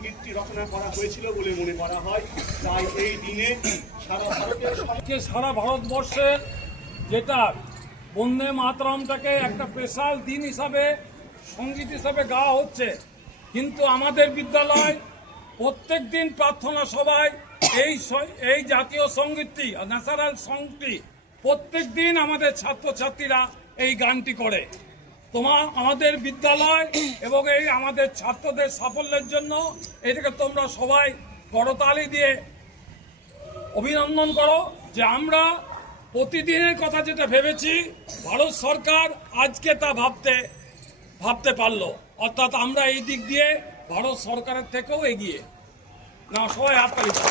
কীর্তি রচনা করা হয়েছিল বলে মনে করা হয়। তাই এই দিনে সারা ভারতবর্ষের যেটা বন্দে মাতরমটাকে একটা স্পেশাল দিন হিসাবে সঙ্গীত হিসাবে গাওয়া হচ্ছে, কিন্তু আমাদের বিদ্যালয় প্রত্যেক দিন প্রার্থনা সভায় এই জাতীয় সঙ্গীতটি ন্যাশনাল সংটি প্রত্যেক দিন আমাদের ছাত্রছাত্রীরা এই গানটি করে। আমাদের বিদ্যালয় এবং এই আমাদের ছাত্রদের সাফল্যের জন্য এটাকে তোমরা সবাই করতালি দিয়ে অভিনন্দন করো যে আমরা প্রতিদিনের কথা যেটা ভেবেছি ভারত সরকার আজকে তা ভাবতে পারলো, অর্থাৎ আমরা এই দিক দিয়ে ভারত সরকারের থেকেও এগিয়ে না। সবাই হাততালি দাও।